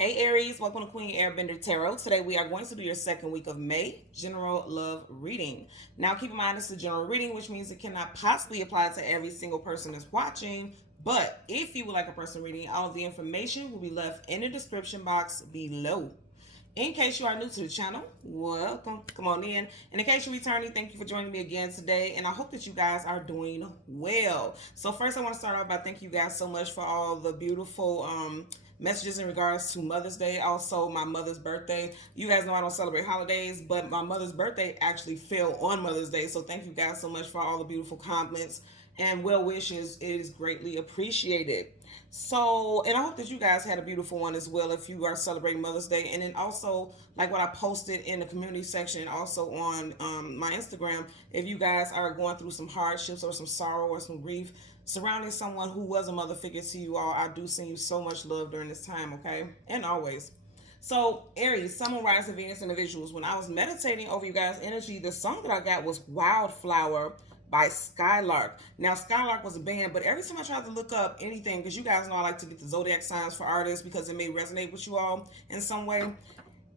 Hey Aries, welcome to Queen Airbender Tarot. Today we are going to do your second week of May general love reading. Now keep in mind this is a general reading, which means it cannot possibly apply to every single person that's watching. But if you would like a personal reading, all of the information will be left in the description box below. In case you are new to the channel, welcome. Come on in. And in case you're returning, thank you for joining me again today. And I hope that you guys are doing well. So first I want to start off by thanking you guys so much for all the beautiful messages in regards to Mother's Day, also my mother's birthday. You guys know I don't celebrate holidays, but my mother's birthday actually fell on Mother's Day. So thank you guys so much for all the beautiful comments and well wishes. It is greatly appreciated. So, and I hope that you guys had a beautiful one as well if you are celebrating Mother's Day. And then also, like what I posted in the community section and also on my Instagram, if you guys are going through some hardships or some sorrow or some grief surrounding someone who was a mother figure to you all, I do send you so much love during this time, okay? And always. So, Aries, Sun, Moon, Rising, Venus individuals. When I was meditating over you guys' energy, the song that I got was Wildflower by Skylark. Now, Skylark was a band, but every time I tried to look up anything, because you guys know I like to get the zodiac signs for artists because it may resonate with you all in some way.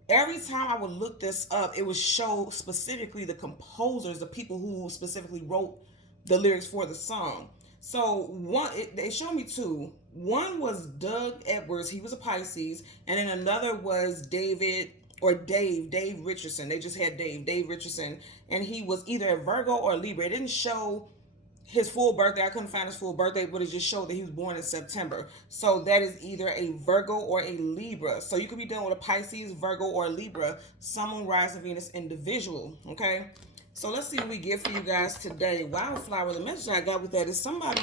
Every time I would look this up, it would show specifically the composers, the people who specifically wrote the lyrics for the song. So they showed me two. One was Doug Edwards, he was a Pisces, and then another was Dave Richardson. They just had Dave Richardson, and he was either a Virgo or a Libra. It didn't show his full birthday. I couldn't find his full birthday, but it just showed that he was born in September. So that is either a Virgo or a Libra. So you could be dealing with a Pisces, Virgo, or a Libra, Sun, Moon, Rising, Venus individual, okay? So let's see what we get for you guys today. Wildflower, the message I got with that is somebody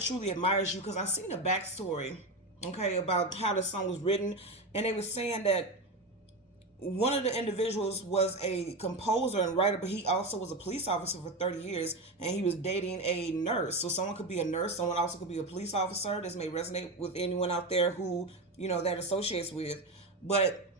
truly admires you, because I seen a backstory, okay, about how the song was written, and they were saying that one of the individuals was a composer and writer, but he also was a police officer for 30 years, and he was dating a nurse. So someone could be a nurse, someone also could be a police officer. This may resonate with anyone out there who, you know, that associates with. But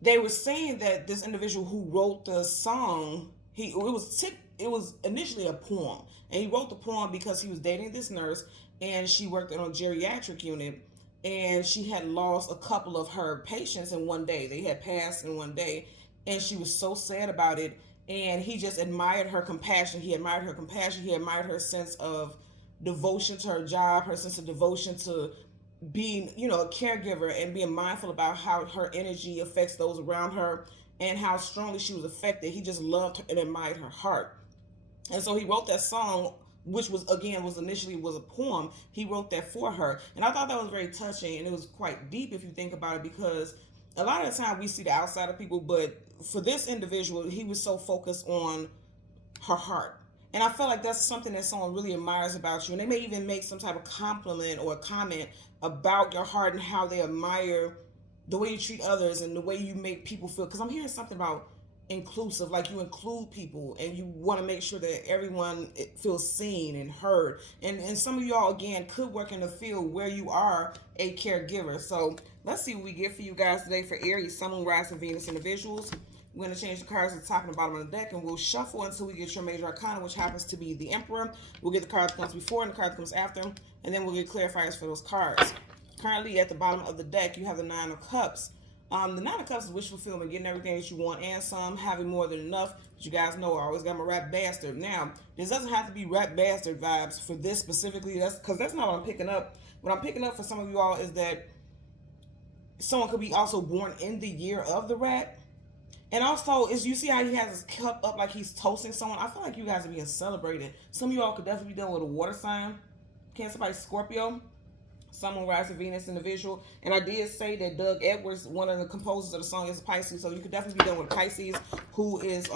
they were saying that this individual who wrote the song, it was initially a poem, and he wrote the poem because he was dating this nurse, and she worked in a geriatric unit, and she had lost a couple of her patients in one day. They had passed in one day, and she was so sad about it. And he just admired her compassion. He admired her compassion. He admired her sense of devotion to her job, her sense of devotion to being, you know, a caregiver and being mindful about how her energy affects those around her and how strongly she was affected. He just loved her and admired her heart. And so he wrote that song, which was initially a poem. He wrote that for her, and I thought that was very touching, and it was quite deep if you think about it, because a lot of the time we see the outside of people, but for this individual, he was so focused on her heart. And I felt like that's something that someone really admires about you, and they may even make some type of compliment or a comment about your heart and how they admire the way you treat others and the way you make people feel. Because I'm hearing something about inclusive, like you include people and you want to make sure that everyone feels seen and heard. And some of y'all, again, could work in the field where you are a caregiver. So let's see what we get for you guys today for Aries, Sun, Moon, Rising, Venus individuals. We're going to change the cards at the top and the bottom of the deck, and we'll shuffle until we get your major arcana, which happens to be the Emperor. We'll get the card that comes before and the card that comes after, and then we'll get clarifiers for those cards. Currently at the bottom of the deck, you have the Nine of Cups. The Nine of Cups is wish fulfillment, getting everything that you want and some, having more than enough. But you guys know I always got my rap bastard. Now, this doesn't have to be rap bastard vibes for this specifically. Because that's not what I'm picking up. What I'm picking up for some of you all is that someone could be also born in the year of the rat. And also, you see how he has his cup up like he's toasting someone? I feel like you guys are being celebrated. Some of you all could definitely be dealing with a water sign. Cancer by Scorpio. Sun, Moon, Rising, Venus individual. And I did say that Doug Edwards, one of the composers of the song, is a Pisces. So you could definitely be dealing with a Pisces who is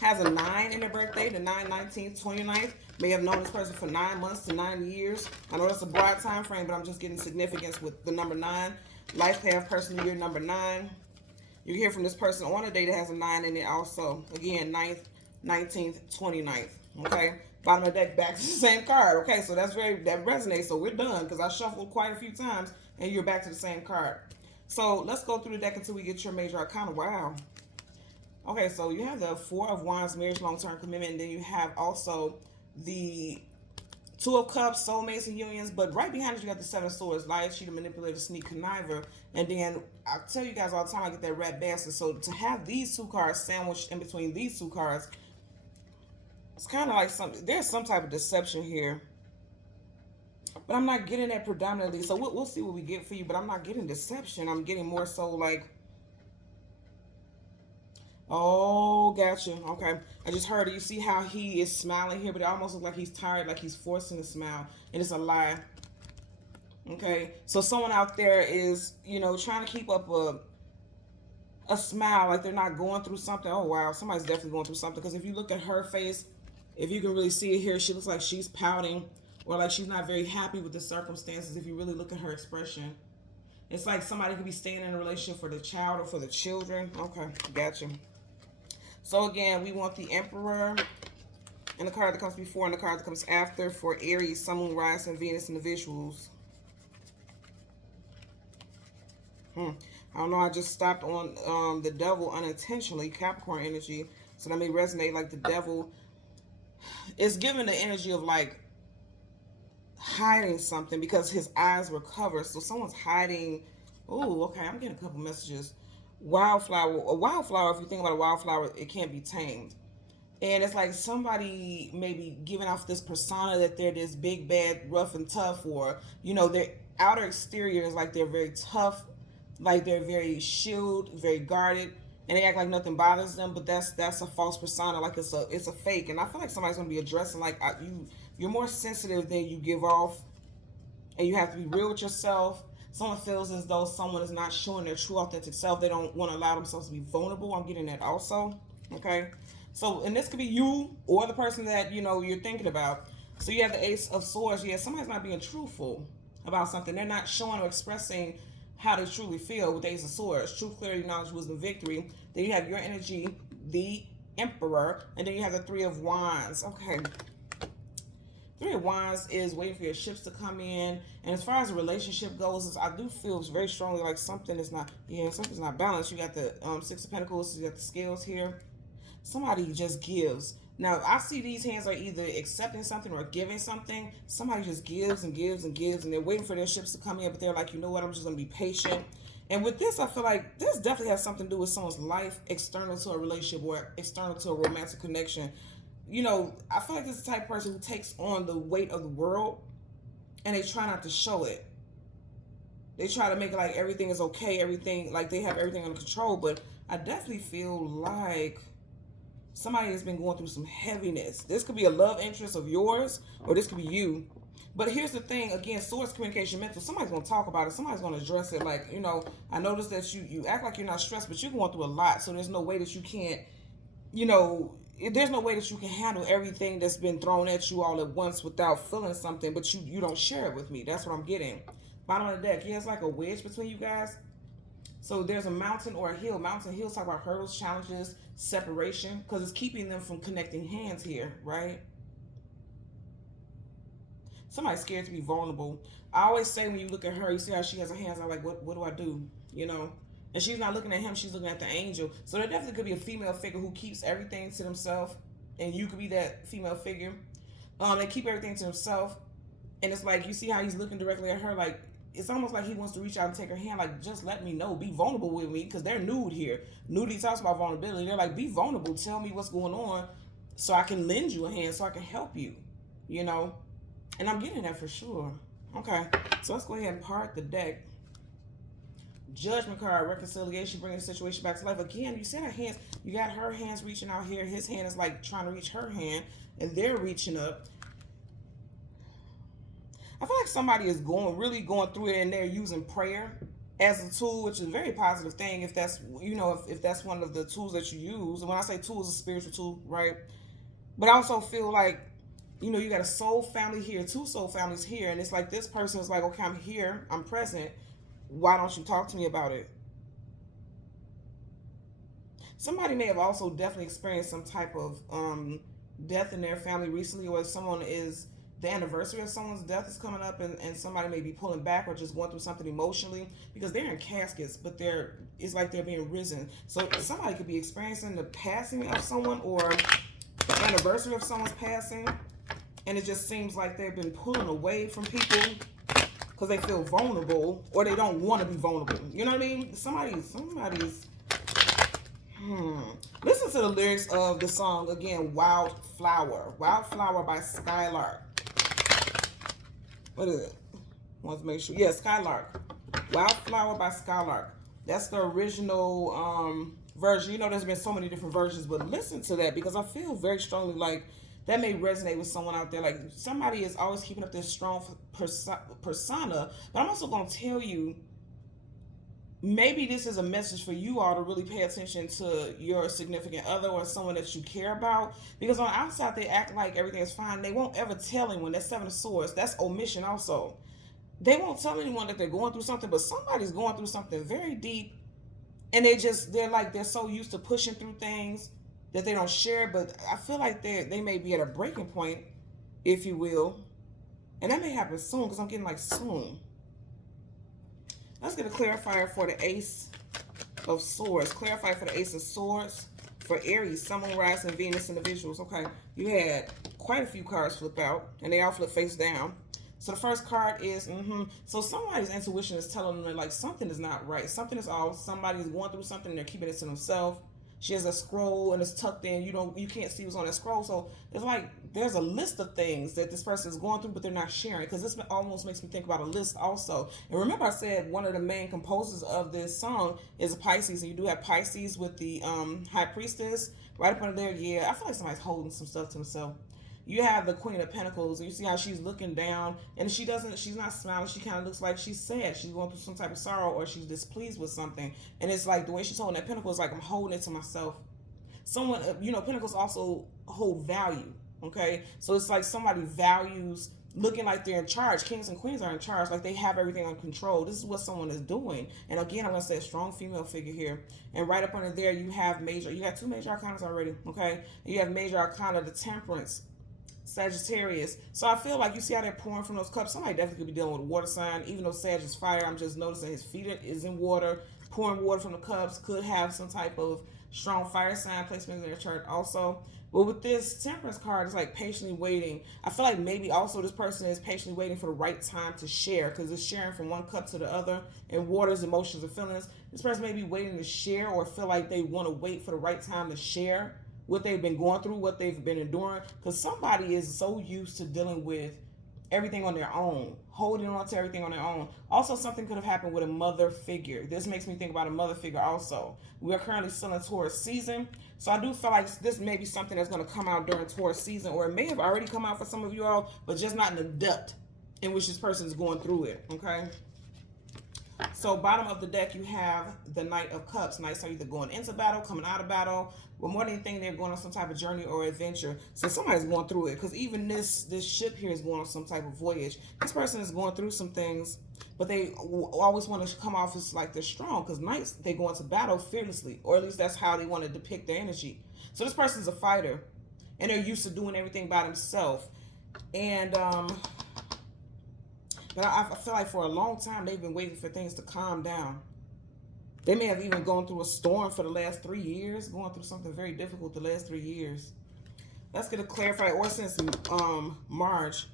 has a 9 in their birthday, the 9, 19th, 29th. May have known this person for 9 months to 9 years. I know that's a broad time frame, but I'm just getting significance with the number 9. Life path, person year number 9. You hear from this person on a day that has a 9 in it also. Again, 9th, 19th, 29th. Okay? Bottom of the deck, back to the same card. Okay, so that resonates. So we're done because I shuffled quite a few times and you're back to the same card. So let's go through the deck until we get your major arcana. Wow. Okay, so you have the Four of Wands, marriage, long-term commitment, and then you have also the Two of Cups, soulmates and unions, but right behind it you got the Seven of Swords, liar, cheater, manipulator, sneak, conniver, and then I tell you guys all the time I get that rat bastard. So to have these two cards sandwiched in between these two cards, it's kind of like there's some type of deception here, but I'm not getting that predominantly. So we'll see what we get for you, but I'm not getting deception. I'm getting more so like, oh, gotcha. Okay. I just heard it. You see how he is smiling here, but it almost looks like he's tired, like he's forcing a smile, and it's a lie. Okay. So someone out there is, you know, trying to keep up a smile, like they're not going through something. Oh, wow. Somebody's definitely going through something, because if you look at her face, if you can really see it here, she looks like she's pouting, or like she's not very happy with the circumstances. If you really look at her expression, it's like somebody could be staying in a relationship for the child or for the children. Okay. Gotcha. So again, we want the Emperor and the card that comes before and the card that comes after for Aries, Sun, Moon, Rising, Venus individuals. I don't know, I just stopped on the Devil unintentionally, Capricorn energy. So that may resonate like the Devil is giving the energy of like hiding something because his eyes were covered. So someone's hiding. Oh, okay, I'm getting a couple messages. Wildflower, a wildflower, if you think about a wildflower, it can't be tamed. And it's like somebody maybe giving off this persona that they're this big, bad, rough and tough, or, you know, their outer exterior is like they're very tough, like they're very shielded, very guarded, and they act like nothing bothers them, but that's a false persona, like it's a fake. And I feel like somebody's going to be addressing, like, you're more sensitive than you give off, and you have to be real with yourself. Someone feels as though someone is not showing their true authentic self. They don't want to allow themselves to be vulnerable. I'm getting that also. Okay. So, and this could be you or the person that, you know, you're thinking about. So you have the Ace of Swords. Yeah, somebody's not being truthful about something. They're not showing or expressing how they truly feel with the Ace of Swords. Truth, clarity, knowledge, wisdom, victory. Then you have your energy, the Emperor. And then you have the Three of Wands. Okay. Three of Wands is waiting for your ships to come in. And as far as the relationship goes, I do feel very strongly like something is not, something's not balanced. You got the Six of Pentacles, you got the scales here. Somebody just gives. Now, I see these hands are either accepting something or giving something. Somebody just gives and gives and gives, and they're waiting for their ships to come in, but they're like, you know what, I'm just going to be patient. And with this, I feel like this definitely has something to do with someone's life external to a relationship or external to a romantic connection. You know, I feel like this is the type of person who takes on the weight of the world and they try not to show it. They try to make it like everything is okay, everything, like they have everything under control. But I definitely feel like somebody has been going through some heaviness. This could be a love interest of yours, or this could be you. But here's the thing, again, Swords, communication, mental. Somebody's going to talk about it. Somebody's going to address it. Like, you know, I noticed that you act like you're not stressed, but you're going through a lot. So there's no way that you can't, you know, there's no way that you can handle everything that's been thrown at you all at once without feeling something, but you don't share it with me. That's what I'm getting. Bottom of the deck, yeah, it's like a wedge between you guys. So there's a mountain or a hill. Mountain, hills talk about hurdles, challenges, separation, because it's keeping them from connecting hands here, right? Somebody's scared to be vulnerable. I always say when you look at her, you see how she has her hands out, like, what do I do? You know? And she's not looking at him, she's looking at the angel. So there definitely could be a female figure who keeps everything to themselves, and you could be that female figure. They keep everything to themselves, and it's like, you see how he's looking directly at her, like, it's almost like he wants to reach out and take her hand, like, just let me know, be vulnerable with me, because they're nude here. Nudity talks about vulnerability. They're like, be vulnerable, tell me what's going on, so I can lend you a hand, so I can help you, you know? And I'm getting that for sure. Okay, so let's go ahead and part the deck. Judgment card, reconciliation, bringing the situation back to life. Again, you see her hands, you got her hands reaching out here. His hand is like trying to reach her hand, and they're reaching up. I feel like somebody is really going through it, and they're using prayer as a tool, which is a very positive thing if that's, you know, if that's one of the tools that you use. And when I say tools, a spiritual tool, right? But I also feel like, you know, you got a soul family here, two soul families here, and it's like this person is like, okay, I'm here, I'm present. Why don't you talk to me about it? Somebody may have also definitely experienced some type of death in their family recently, or someone is, the anniversary of someone's death is coming up, and somebody may be pulling back or just going through something emotionally, because they're in caskets, but it's like they're being risen. So somebody could be experiencing the passing of someone or the anniversary of someone's passing. And it just seems like they've been pulling away from people because they feel vulnerable or they don't want to be vulnerable. You know what I mean? Somebody's Listen to the lyrics of the song again, Wildflower. Wildflower by Skylark. What is it? Want to make sure. Yeah, Skylark. Wildflower by Skylark. That's the original version. You know, there's been so many different versions, but listen to that because I feel very strongly like that may resonate with someone out there. Like somebody is always keeping up this strong persona, but I'm also going to tell you, maybe this is a message for you all to really pay attention to your significant other or someone that you care about. Because on the outside, they act like everything is fine. They won't ever tell anyone. That's Seven of Swords. That's omission also. They won't tell anyone that they're going through something, but somebody's going through something very deep. And they're so used to pushing through things that they don't share. But I feel like they may be at a breaking point, if you will. And that may happen soon because I'm getting like soon. Let's get a clarifier for the Ace of Swords. Clarify for the Ace of Swords for Aries, Sun, Moon, Rising, Venus individuals. Okay, you had quite a few cards flip out, and they all flip face down. So the first card is, so somebody's intuition is telling them like something is not right. Something is off. Somebody's going through something and they're keeping it to themselves. She has a scroll and it's tucked in. You can't see what's on that scroll. So it's like there's a list of things that this person is going through, but they're not sharing. Because this almost makes me think about a list also. And remember I said one of the main composers of this song is a Pisces. And you do have Pisces with the High Priestess right up under there. Yeah, I feel like somebody's holding some stuff to themselves. You have the Queen of Pentacles, and you see how she's looking down, and she's not smiling. She kind of looks like she's sad. She's going through some type of sorrow, or she's displeased with something. And it's like the way she's holding that pentacle is like I'm holding it to myself. Someone, pentacles also hold value. Okay, so it's like somebody values looking like they're in charge. Kings and queens are in charge, like they have everything under control. This is what someone is doing. And again, I'm gonna say a strong female figure here. And right up under there, you have two major arcanas already. Okay, you have major arcana, the Temperance, Sagittarius. So I feel like you see how they're pouring from those cups. Somebody definitely could be dealing with a water sign. Even though Sag is fire, I'm just noticing his feet is in water. Pouring water from the cups could have some type of strong fire sign placement in their chart also. But with this Temperance card, it's like patiently waiting. I feel like maybe also this person is patiently waiting for the right time to share, because it's sharing from one cup to the other. And water's emotions and feelings. This person may be waiting to share or feel like they want to wait for the right time to share what they've been going through, what they've been enduring, because somebody is so used to dealing with everything on their own, holding on to everything on their own. Also, something could have happened with a mother figure. This makes me think about a mother figure also. We are currently still in Taurus season, so I do feel like this may be something that's going to come out during Taurus season, or it may have already come out for some of you all, but just not in the depth in which this person is going through it, okay? So bottom of the deck, you have the Knight of Cups. Knights are either going into battle, coming out of battle, but more than anything, they're going on some type of journey or adventure. So somebody's going through it, because even this ship here is going on some type of voyage. This person is going through some things, but they always want to come off as like they're strong, because Knights, they go into battle fearlessly, or at least that's how they want to depict their energy. So this person's a fighter, and they're used to doing everything by themselves. And but I feel like for a long time, they've been waiting for things to calm down. They may have even gone through a storm for the last 3 years, going through something very difficult the last 3 years. Let's get a clarifier, or since March,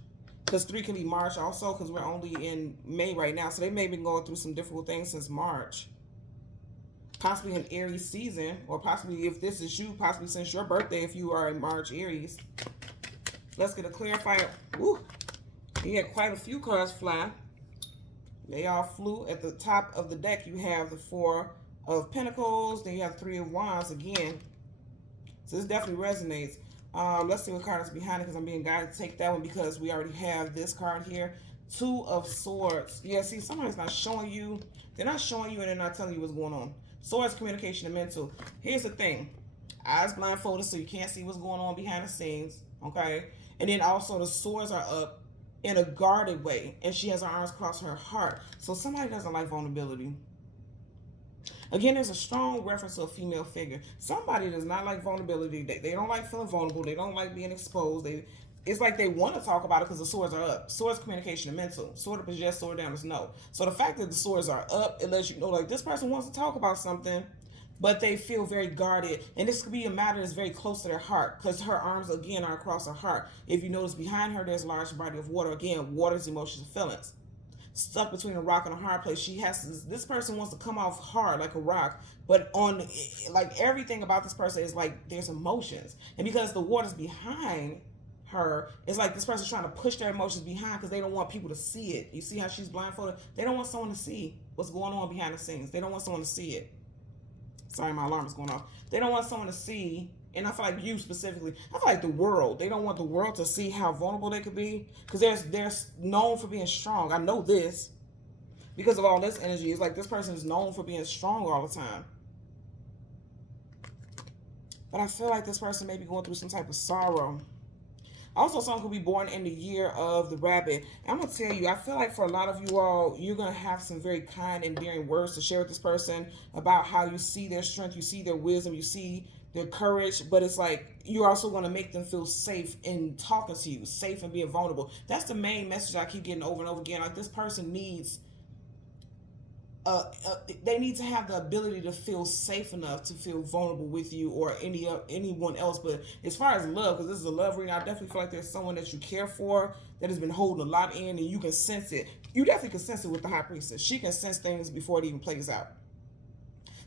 because 3 can be March also, because we're only in May right now. So they may have been going through some difficult things since March. Possibly an Aries season, or possibly if this is you, possibly since your birthday, if you are a March Aries. Let's get a clarifier. Ooh. You had quite a few cards fly. They all flew. At the top of the deck, you have the Four of Pentacles. Then you have Three of Wands again. So this definitely resonates. Let's see what card is behind it, because I'm being guided to take that one, because we already have this card here. Two of Swords. Yeah, see, somebody's not showing you. They're not showing you, and they're not telling you what's going on. Swords, communication, and mental. Here's the thing. Eyes blindfolded, so you can't see what's going on behind the scenes. Okay? And then also the swords are up in a guarded way, and she has her arms across her heart. So somebody doesn't like vulnerability. Again, there's a strong reference to a female figure. Somebody does not like vulnerability. They don't like feeling vulnerable. They don't like being exposed. It's like they want to talk about it because the swords are up. Swords, communication, and mental. Sword up is yes, sword down is no. So the fact that the swords are up, it lets you know like this person wants to talk about something. but they feel very guarded. And this could be a matter that's very close to their heart, because her arms, again, are across her heart. If you notice behind her, there's a large body of water. Again, water's emotions and feelings. Stuck between a rock and a hard place. This person wants to come off hard like a rock, but like everything about this person is like there's emotions. And because the water's behind her, it's like this person's trying to push their emotions behind because they don't want people to see it. You see how she's blindfolded? They don't want someone to see what's going on behind the scenes. They don't want someone to see it. Sorry, my alarm is going off. They don't want someone to see, and I feel like you specifically, I feel like the world, they don't want the world to see how vulnerable they could be, because they're known for being strong. I know this because of all this energy. It's like this person is known for being strong all the time. But I feel like this person may be going through some type of sorrow. Also, someone could be born in the year of the rabbit. And I'm going to tell you, I feel like for a lot of you all, you're going to have some very kind, endearing words to share with this person about how you see their strength, you see their wisdom, you see their courage. But it's like you're also going to make them feel safe in talking to you, safe and being vulnerable. That's the main message I keep getting over and over again. Like this person needs... they need to have the ability to feel safe enough to feel vulnerable with you or anyone else. But as far as love, because this is a love reading, I definitely feel like there's someone that you care for that has been holding a lot in, and you can sense it. You definitely can sense it with the High Priestess. She can sense things before it even plays out.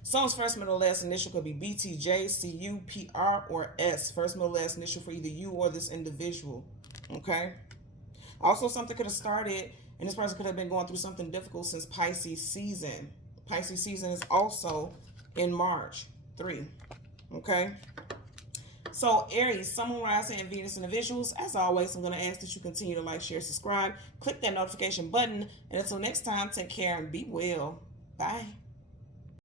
Someone's first, middle, last initial could be BTJ, CU, PR, or S. First, middle, last initial for either you or this individual. Okay? Also, something could have started, and this person could have been going through something difficult since Pisces season. Pisces season is also in March 3. Okay? So, Aries, Sun, Moon, Rising, and Venus individuals, as always, I'm going to ask that you continue to like, share, subscribe, click that notification button. And until next time, take care and be well. Bye.